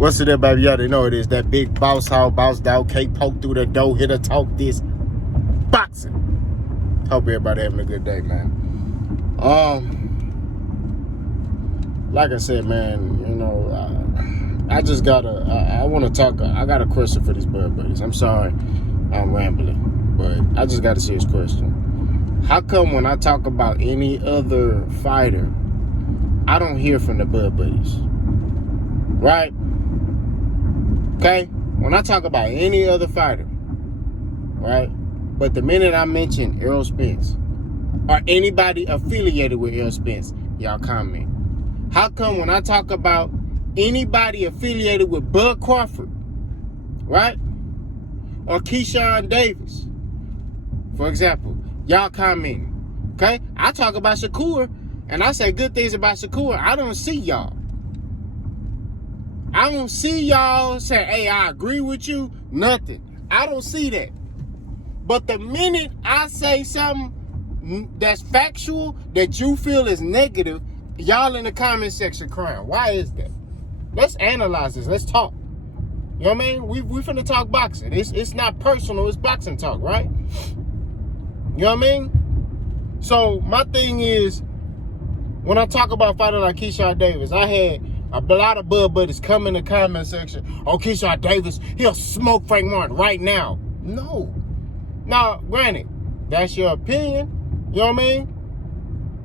What's it up, baby? Y'all they know it is that big boss hog, boss dog, can't poke through the door, hit a talk this boxing. Hope everybody having a good day, man. Like I said, man, you know, I just gotta, I want to talk, I got a question for these Bud Buddies. I'm sorry I'm rambling, but I just got a serious question. How come when I talk about any other fighter, I don't hear from the Bud Buddies? Right? Okay? When I talk about any other fighter, right? But the minute I mention Errol Spence or anybody affiliated with Errol Spence, y'all comment. How come when I talk about anybody affiliated with Bud Crawford, right? Or Keyshawn Davis, for example, y'all comment. Okay? I talk about Shakur and I say good things about Shakur. I don't see y'all. I don't see y'all say, hey, I agree with you. Nothing. I don't see that. But the minute I say something that's factual, that you feel is negative, y'all in the comment section crying. Why is that? Let's analyze this. Let's talk. You know what I mean? We finna talk boxing. It's not personal. It's boxing talk, right? You know what I mean? So my thing is, when I talk about fighter like Keyshawn Davis, I had a lot of Bud Buddies come in the comment section. Oh, Keyshawn Davis, he'll smoke Frank Martin right now. No. Now, granted, that's your opinion. You know what I mean?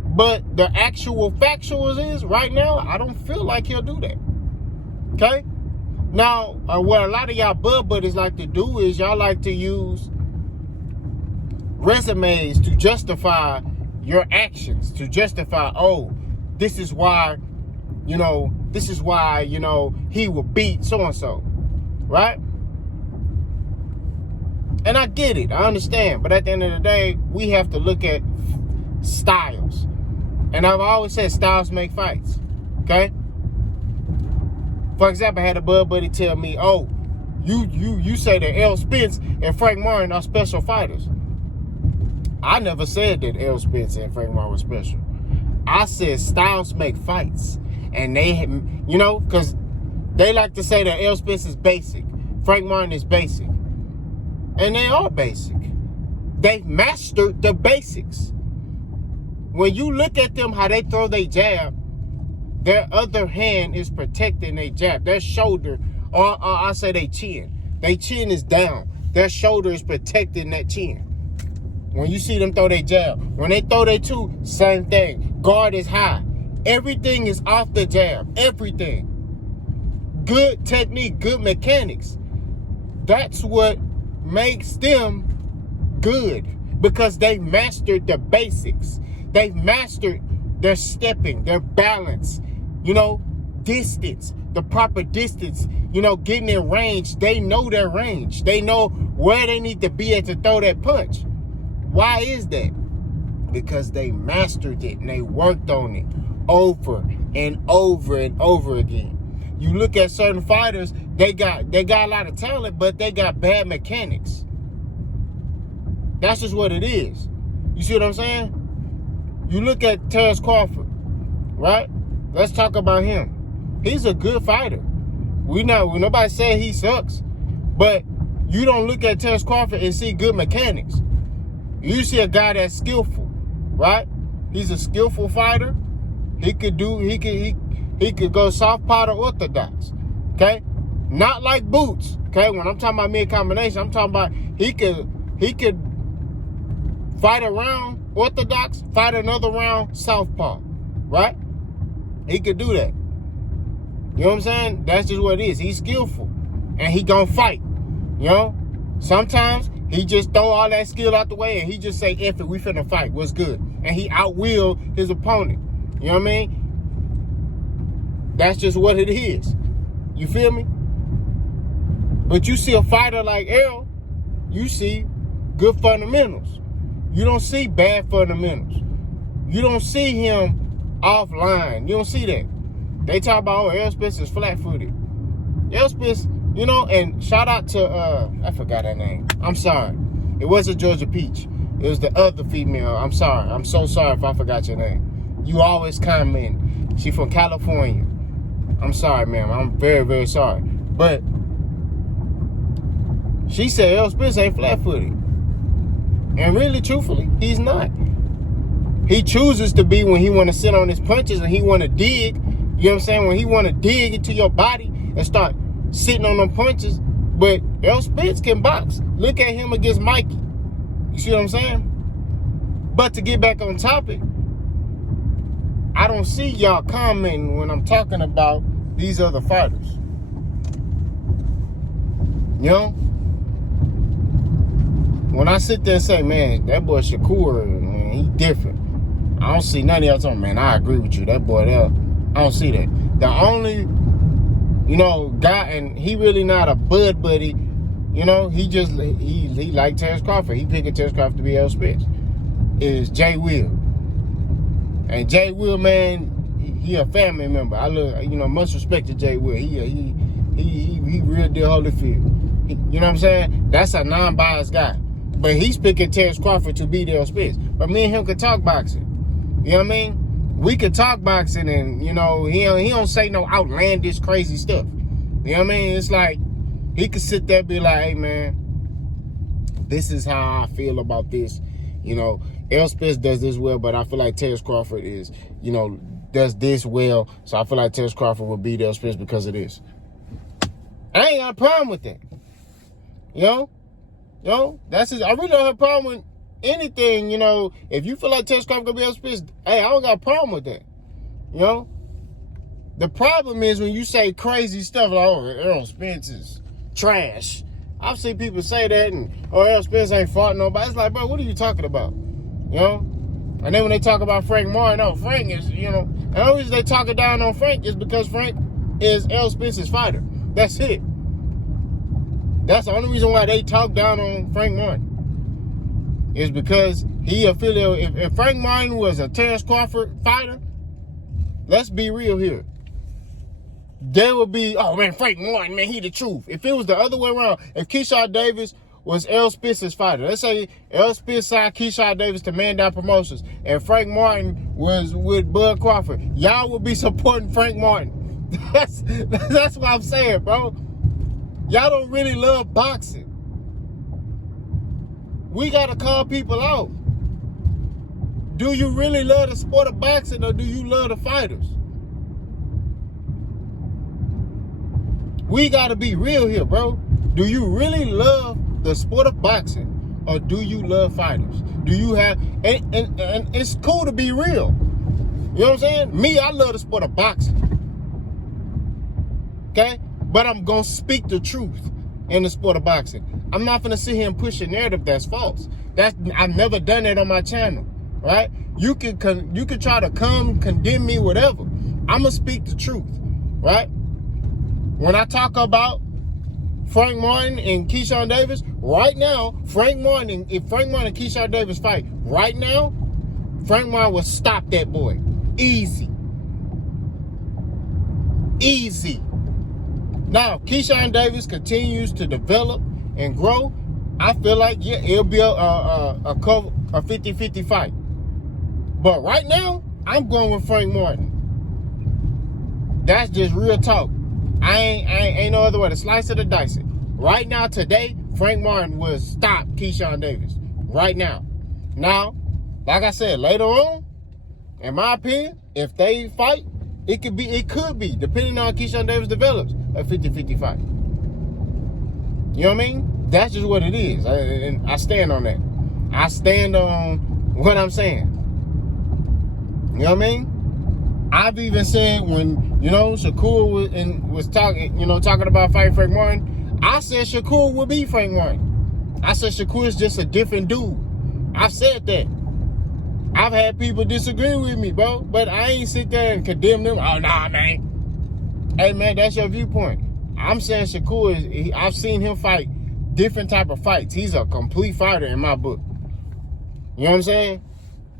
But the actual factuals is, right now, I don't feel like he'll do that. Okay? Now, what a lot of y'all Bud Buddies like to do is y'all like to use resumes to justify your actions, to justify, oh, this is why, you know, he will beat so-and-so, right? And I get it, I understand, but at the end of the day, we have to look at styles. And I've always said styles make fights, okay? For example, I had a Bud Buddy tell me, oh, you say that Errol Spence and Frank Martin are special fighters. I never said that Errol Spence and Frank Martin were special. I said styles make fights. And they, you know, because they like to say that Errol Spence is basic. Frank Martin is basic. And they are basic. They've mastered the basics. When you look at them, how they throw their jab, their other hand is protecting their jab. Their shoulder, or I say their chin. Their chin is down. Their shoulder is protecting that chin. When you see them throw their jab. When they throw their two, same thing. Guard is high. Everything is off the jab. Everything. Good technique, good mechanics. That's what makes them good. Because they've mastered the basics. They've mastered their stepping, their balance, you know, distance, the proper distance, you know, getting in range. They know their range. They know where they need to be at to throw that punch. Why is that? Because they mastered it and they worked on it over and over and over again. You look at certain fighters, they got a lot of talent, but they got bad mechanics. That's just what it is. You see what I'm saying? You look at Terrence Crawford, right? Let's talk about him. He's a good fighter. Nobody said he sucks, but you don't look at Terrence Crawford and see good mechanics. You see a guy that's skillful, right? He's a skillful fighter. He could go southpaw to orthodox, okay? Not like Boots, okay? When I'm talking about mid-combination, I'm talking about he could fight around orthodox, fight another round southpaw, right? He could do that. You know what I'm saying? That's just what it is. He's skillful, and he gonna fight, you know? Sometimes he just throw all that skill out the way, and he just say, F it, we finna fight, what's good? And he outwill his opponent. You know what I mean? That's just what it is. You feel me? But you see a fighter like Errol, you see good fundamentals. You don't see bad fundamentals. You don't see him offline. You don't see that. They talk about, oh, Errol Spence is flat-footed. Errol Spence, you know, and shout out to, I forgot her name. I'm sorry. It wasn't Georgia Peach. It was the other female. I'm sorry. I'm so sorry if I forgot your name. You always comment. She from California. I'm sorry, ma'am. I'm very, very sorry. But she said Errol Spence ain't flat-footed. And really, truthfully, he's not. He chooses to be when he want to sit on his punches and he want to dig. You know what I'm saying? When he want to dig into your body and start sitting on them punches. But Errol Spence can box. Look at him against Mikey. You see what I'm saying? But to get back on topic, I don't see y'all commenting when I'm talking about these other fighters. You know? When I sit there and say, man, that boy Shakur, man, he different. I don't see none of y'all talking, man, I agree with you. That boy there, I don't see that. The only, you know, guy, and he really not a bud buddy, you know, he like Terrence Crawford. He picking Terrence Crawford to be Errol Spence. Is Jay Will. And Jay Will, man, he a family member. I look, you know, much respect to Jay Will. He real deal Holyfield. You know what I'm saying? That's a non-biased guy. But he's picking Terrence Crawford to beat Errol Spence. But me and him could talk boxing. You know what I mean? We could talk boxing and, you know, he don't say no outlandish, crazy stuff. You know what I mean? It's like, he could sit there and be like, hey, man, this is how I feel about this. You know, Errol Spence does this well, but I feel like Terrence Crawford is, you know, does this well. So I feel like Terrence Crawford will beat Errol Spence because of this. I ain't got a problem with that. You know? You know, that's it. I really don't have a problem with anything, you know. If you feel like Terrence Crawford gonna be Errol Spence, hey, I don't got a problem with that. You know? The problem is when you say crazy stuff like, oh, Errol Spence is trash. I've seen people say that and, oh, Errol Spence ain't fought nobody. It's like, bro, what are you talking about? You know? And then when they talk about Frank Martin, oh, Frank is, you know, and the only reason they talk it down on Frank is because Frank is Errol Spence's fighter. That's it. That's the only reason why they talk down on Frank Martin. Is because he affiliated. If Frank Martin was a Terrence Crawford fighter, let's be real here. There would be, oh man, Frank Martin, man, he the truth. If it was the other way around, if Keyshawn Davis was Errol Spence's fighter, let's say Errol Spence signed Keyshawn Davis to Man Down Promotions, and Frank Martin was with Bud Crawford, y'all would be supporting Frank Martin. That's what I'm saying, bro. Y'all don't really love boxing. We gotta call people out. Do you really love the sport of boxing or do you love the fighters? We gotta be real here, bro. Do you really love the sport of boxing or do you love fighters? Do you have, and it's cool to be real. You know what I'm saying? Me, I love the sport of boxing. Okay? But I'm going to speak the truth in the sport of boxing. I'm not going to sit here and push a narrative that's false. I've never done that on my channel, right? You can try to condemn me, whatever. I'm going to speak the truth, right? When I talk about Frank Martin and Keyshawn Davis, right now, if Frank Martin and Keyshawn Davis fight right now, Frank Martin will stop that boy. Easy. Easy. Now, Keyshawn Davis continues to develop and grow. I feel like, yeah, it'll be a 50-50 fight. But right now, I'm going with Frank Martin. That's just real talk. I ain't no other way to slice it or dice it. Right now, today, Frank Martin will stop Keyshawn Davis. Right now. Now, like I said, later on, in my opinion, if they fight, it could be, depending on how Keyshawn Davis develops, a 50-50 fight. You know what I mean? That's just what it is. And I stand on that. I stand on what I'm saying. You know what I mean? I've even said when, you know, Shakur was talking about fighting Frank Martin, I said Shakur would beat Frank Martin. I said Shakur is just a different dude. I've said that. I've had people disagree with me, bro, but I ain't sit there and condemn them. Oh, nah, man. Hey, man, that's your viewpoint. I'm saying Shakur I've seen him fight different type of fights. He's a complete fighter in my book. You know what I'm saying?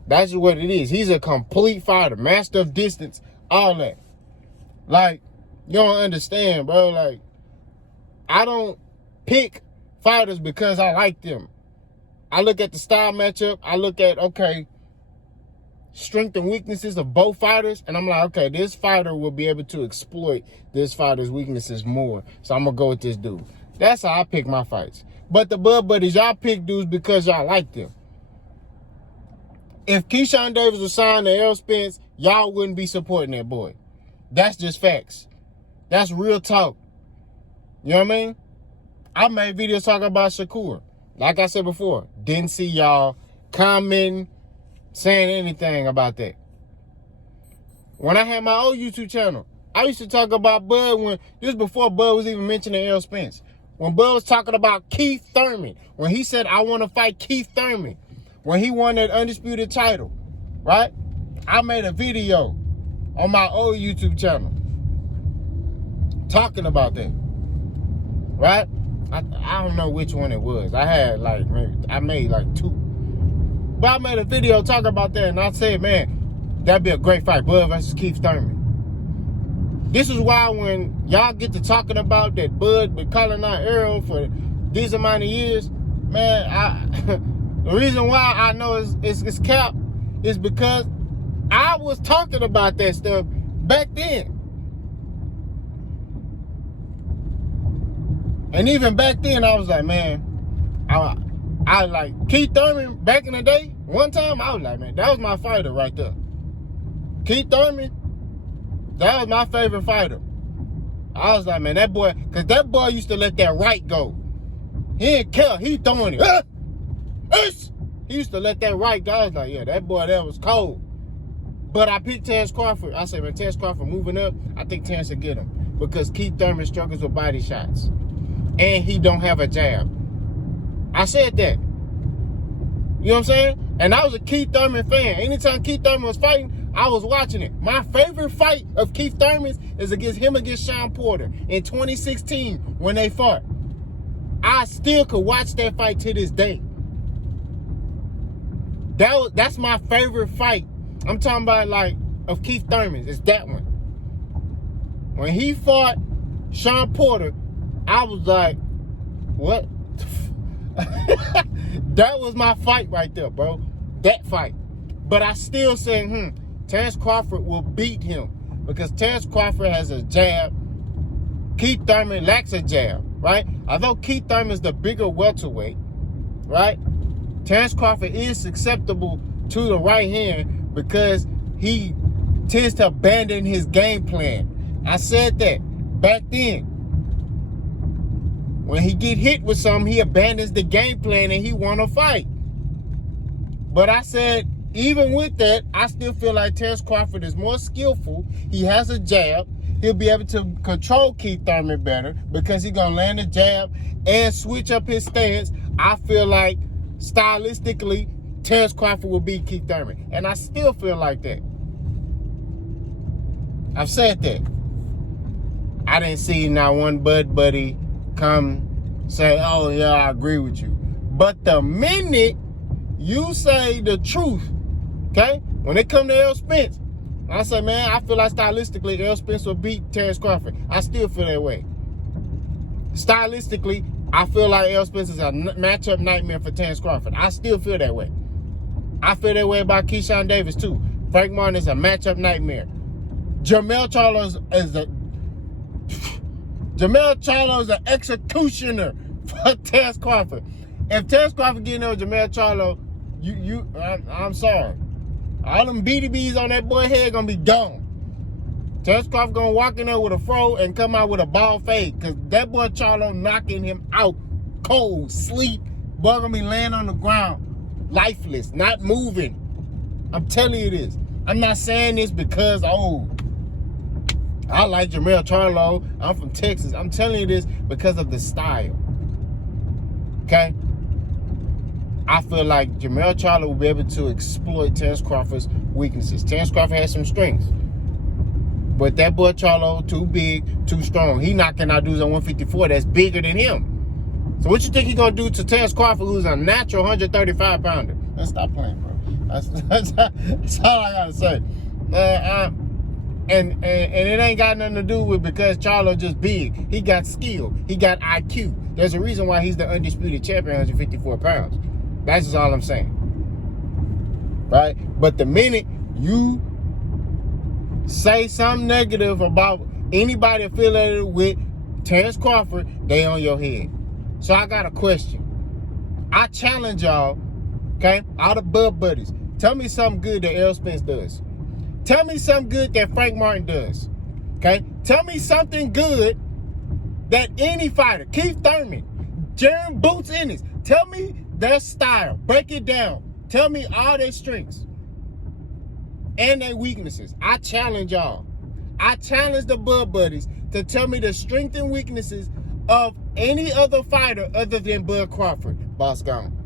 That's what it is. He's a complete fighter, master of distance, all that. Like, you don't understand, bro. Like, I don't pick fighters because I like them. I look at the style matchup. I look at, okay, strengths and weaknesses of both fighters, and I'm like, okay, this fighter will be able to exploit this fighter's weaknesses more, so I'm gonna go with this dude. That's how I pick my fights. But the Bud Buddies, y'all pick dudes because y'all like them. If Keyshawn Davis was signed to Errol Spence, y'all wouldn't be supporting that boy. That's just facts. That's real talk. You know what I mean? I made videos talking about Shakur. Like I said before, didn't see y'all commenting, saying anything about that. When I had my old YouTube channel, I used to talk about Bud when, this was before Bud was even mentioning Errol Spence. When Bud was talking about Keith Thurman, when he said, I want to fight Keith Thurman, when he won that undisputed title, right? I made a video on my old YouTube channel talking about that, right? I don't know which one it was. I had like, I made like 2. But I made a video talking about that, and I said, man, that'd be a great fight, Bud versus Keith Thurman. This is why when y'all get to talking about that Bud been calling out Errol for these amount of years, man, the reason why I know it's cap is because I was talking about that stuff back then. And even back then, I was like, man, I like Keith Thurman back in the day. One time, I was like, man, that was my fighter right there. Keith Thurman, that was my favorite fighter. I was like, man, that boy, because that boy used to let that right go. He didn't care. He throwing it. He used to let that right go. I was like, yeah, that boy, that was cold. But I picked Terence Crawford. I said, man, Terence Crawford moving up, I think Terence will get him. Because Keith Thurman struggles with body shots. And he don't have a jab. I said that. You know what I'm saying? And I was a Keith Thurman fan. Anytime Keith Thurman was fighting, I was watching it. My favorite fight of Keith Thurman's is against Shawn Porter in 2016 when they fought. I still could watch that fight to this day. That's my favorite fight. I'm talking about like of Keith Thurman's. It's that one. When he fought Shawn Porter, I was like, what? That was my fight right there, bro. That fight. But I still say, Terence Crawford will beat him because Terence Crawford has a jab. Keith Thurman lacks a jab, right? Although Keith Thurman is the bigger welterweight, right? Terence Crawford is susceptible to the right hand because he tends to abandon his game plan. I said that back then. When he get hit with something, he abandons the game plan and he want to fight. But I said, even with that, I still feel like Terence Crawford is more skillful. He has a jab. He'll be able to control Keith Thurman better because he's going to land a jab and switch up his stance. I feel like, stylistically, Terence Crawford will beat Keith Thurman. And I still feel like that. I've said that. I didn't see not one Bud Buddy come say, oh yeah, I agree with you. But the minute you say the truth, okay, when it come to Errol Spence, I say, man, I feel like stylistically Errol Spence will beat Terence Crawford. I still feel that way. Stylistically, I feel like Errol Spence is a matchup nightmare for Terence Crawford. I still feel that way. I feel that way about Keyshawn Davis too. Frank Martin is a matchup nightmare. Jermell Charlo is an executioner for Terence Crawford. If Terence Crawford get in there with Jermell Charlo, I'm sorry. All them BDBs on that boy head gonna be gone. Terence Crawford gonna walk in there with a fro and come out with a ball fade, cause that boy Charlo knocking him out cold, sleep. Boy gonna be laying on the ground, lifeless, not moving. I'm telling you this. I'm not saying this because, I like Jermell Charlo. I'm from Texas. I'm telling you this because of the style. Okay? I feel like Jermell Charlo will be able to exploit Terence Crawford's weaknesses. Terence Crawford has some strengths. But that boy Charlo, too big, too strong. He knocking out dudes on 154 that's bigger than him. So what you think he gonna do to Terence Crawford, who's a natural 135 pounder? Let's stop playing, bro. That's all I gotta say. And it ain't got nothing to do with because Charlo just big. He got skill. He got IQ. There's a reason why he's the undisputed champion, 154 pounds. That's just all I'm saying. Right? But the minute you say something negative about anybody affiliated with Terrence Crawford, they on your head. So I got a question. I challenge y'all, okay, all the Bud Buddies. Tell me something good that Errol Spence does. Tell me something good that Frank Martin does. Okay? Tell me something good that any fighter, Keith Thurman, Jaron Boots Ennis, tell me their style. Break it down. Tell me all their strengths and their weaknesses. I challenge y'all. I challenge the Bud Buddies to tell me the strengths and weaknesses of any other fighter other than Bud Crawford. Boss gone.